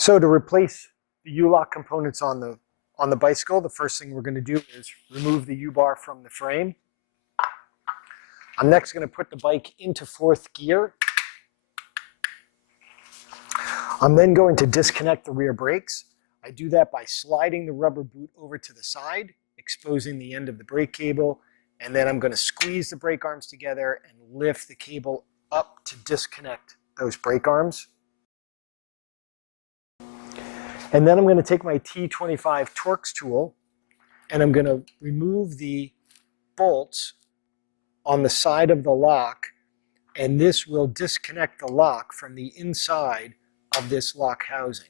So to replace the U-lock components on the bicycle, the first thing we're going to do is remove the U-bar from the frame. I'm next going to put the bike into fourth gear. I'm then going to disconnect the rear brakes. I do that by sliding the rubber boot over to the side, exposing the end of the brake cable, and then I'm going to squeeze the brake arms together and lift the cable up to disconnect those brake arms. And then I'm going to take my T25 Torx tool and I'm going to remove the bolts on the side of the lock, and this will disconnect the lock from the inside of this lock housing.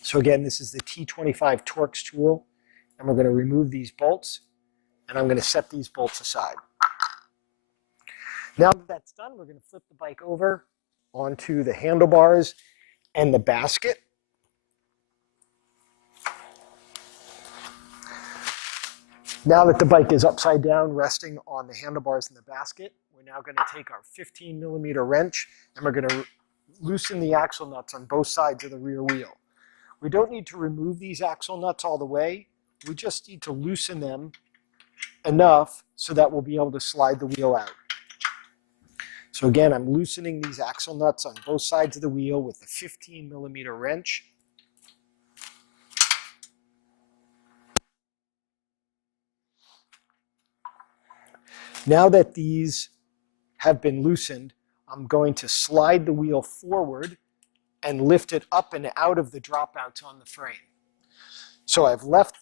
So again, this is the T25 Torx tool, and we're going to remove these bolts, and I'm going to set these bolts aside. Now that that's done, we're going to flip the bike over onto the handlebars and the basket. Now that the bike is upside down, resting on the handlebars and the basket, we're now going to take our 15mm wrench and we're going to loosen the axle nuts on both sides of the rear wheel. We don't need to remove these axle nuts all the way. We just need to loosen them enough so that we'll be able to slide the wheel out. So again, I'm loosening these axle nuts on both sides of the wheel with the 15mm wrench. Now that these have been loosened, I'm going to slide the wheel forward and lift it up and out of the dropouts on the frame. So I've left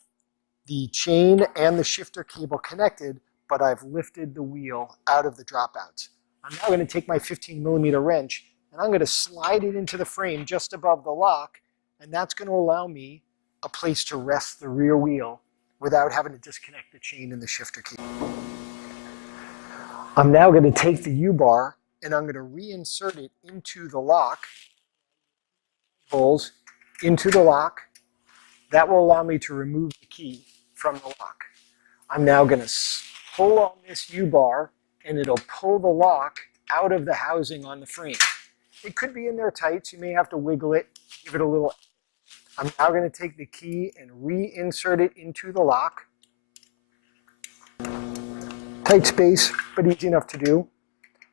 the chain and the shifter cable connected, but I've lifted the wheel out of the dropouts. I'm now going to take my 15mm wrench and I'm going to slide it into the frame just above the lock, and that's going to allow me a place to rest the rear wheel without having to disconnect the chain and the shifter cable. I'm now going to take the U-bar and I'm going to reinsert it into the lock, holes into the lock. That will allow me to remove the key from the lock. I'm now going to pull on this U-bar and it'll pull the lock out of the housing on the frame. It could be in there tight, so you may have to wiggle it, give it a little. I'm now going to take the key and reinsert it into the lock. Tight space, but easy enough to do.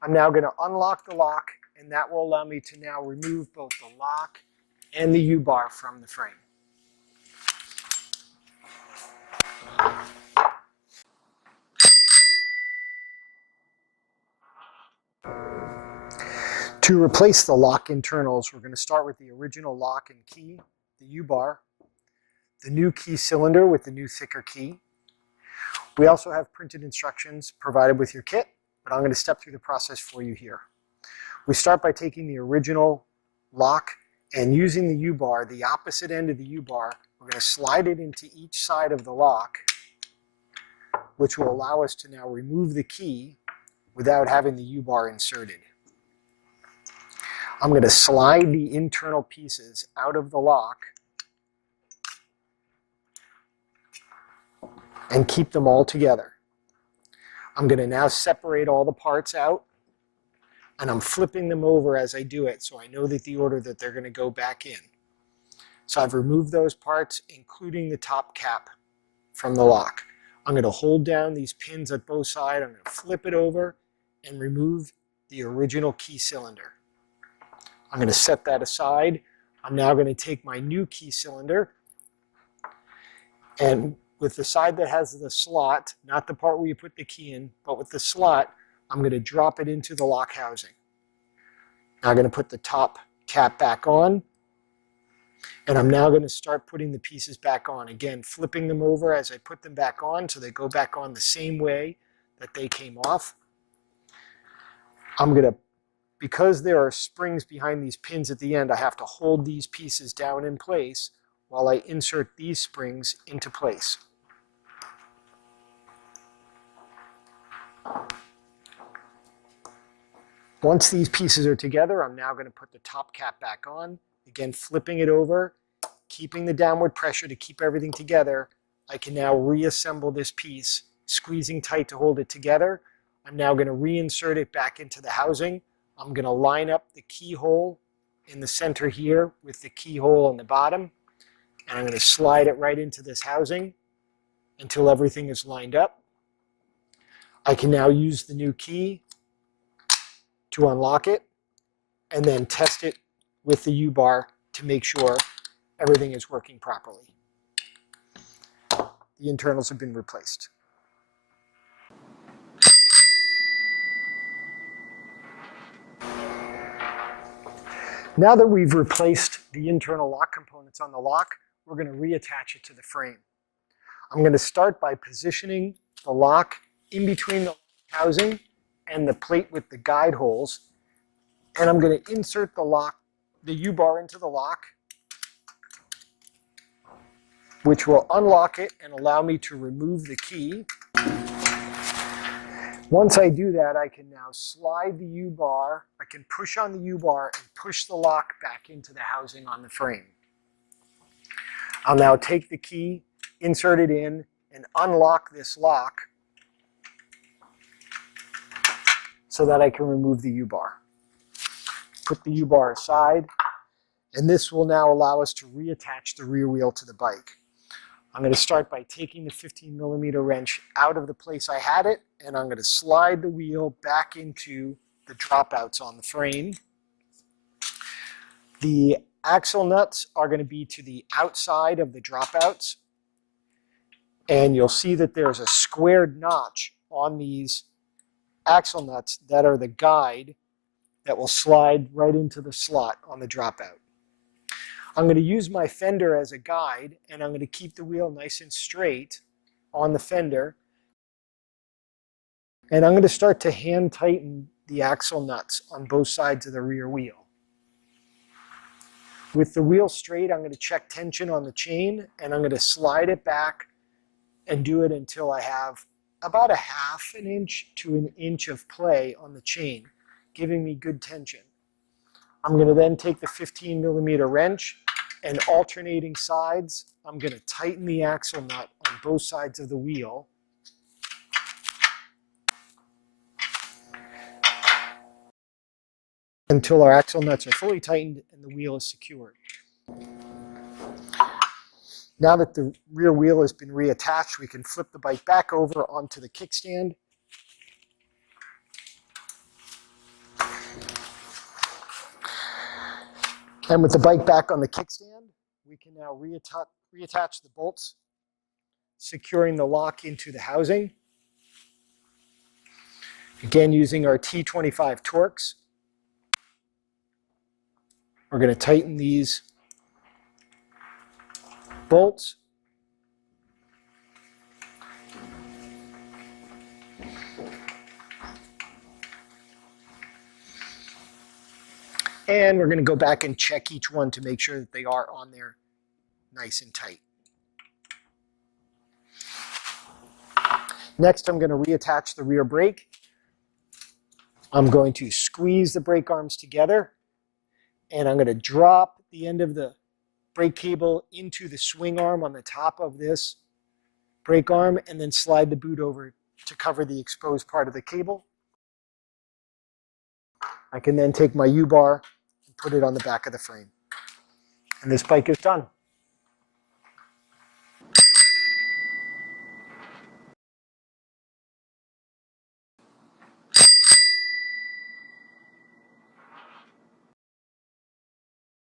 I'm now going to unlock the lock, and that will allow me to now remove both the lock and the U-bar from the frame. To replace the lock internals, we're going to start with the original lock and key, the U-bar, the new key cylinder with the new thicker key. We also have printed instructions provided with your kit, but I'm going to step through the process for you here. We start by taking the original lock and using the U-bar, the opposite end of the U-bar, we're going to slide it into each side of the lock, which will allow us to now remove the key without having the U-bar inserted. I'm going to slide the internal pieces out of the lock and keep them all together. I'm going to now separate all the parts out, and I'm flipping them over as I do it so I know that the order that they're going to go back in. So I've removed those parts, including the top cap from the lock. I'm going to hold down these pins at both sides. I'm going to flip it over and remove the original key cylinder. I'm going to set that aside. I'm now going to take my new key cylinder, and with the side that has the slot, not the part where you put the key in, but with the slot, I'm going to drop it into the lock housing. Now I'm going to put the top cap back on, and I'm now going to start putting the pieces back on. Again, flipping them over as I put them back on so they go back on the same way that they came off. I'm going to, because there are springs behind these pins at the end, I have to hold these pieces down in place while I insert these springs into place. Once these pieces are together, I'm now going to put the top cap back on. Again, flipping it over, keeping the downward pressure to keep everything together. I can now reassemble this piece, squeezing tight to hold it together. I'm now going to reinsert it back into the housing. I'm going to line up the keyhole in the center here with the keyhole in the bottom. And I'm going to slide it right into this housing until everything is lined up. I can now use the new key to unlock it and then test it with the U-bar to make sure everything is working properly. The internals have been replaced. Now that we've replaced the internal lock components on the lock, we're going to reattach it to the frame. I'm going to start by positioning the lock in between the housing and the plate with the guide holes. And I'm going to insert the U-bar into the lock, which will unlock it and allow me to remove the key. Once I do that, I can now slide the U-bar, I can push on the U-bar and push the lock back into the housing on the frame. I'll now take the key, insert it in, and unlock this lock so that I can remove the U-bar. Put the U-bar aside, and this will now allow us to reattach the rear wheel to the bike. I'm going to start by taking the 15mm wrench out of the place I had it, and I'm going to slide the wheel back into the dropouts on the frame. The axle nuts are going to be to the outside of the dropouts, and you'll see that there's a squared notch on these axle nuts that are the guide that will slide right into the slot on the dropout. I'm going to use my fender as a guide, and I'm going to keep the wheel nice and straight on the fender. And I'm going to start to hand tighten the axle nuts on both sides of the rear wheel. With the wheel straight, I'm going to check tension on the chain, and I'm going to slide it back and do it until I have about 1/2 inch to 1 inch of play on the chain, giving me good tension. I'm going to then take the 15mm wrench, and alternating sides, I'm going to tighten the axle nut on both sides of the wheel. Until our axle nuts are fully tightened and the wheel is secured. Now that the rear wheel has been reattached, we can flip the bike back over onto the kickstand. And with the bike back on the kickstand, we can now reattach the bolts, securing the lock into the housing. Again, using our T25 Torx. We're going to tighten these bolts. And we're going to go back and check each one to make sure that they are on there nice and tight. Next, I'm going to reattach the rear brake. I'm going to squeeze the brake arms together, and I'm going to drop the end of the brake cable into the swing arm on the top of this brake arm, and then slide the boot over to cover the exposed part of the cable. I can then take my U-bar and put it on the back of the frame. And this bike is done.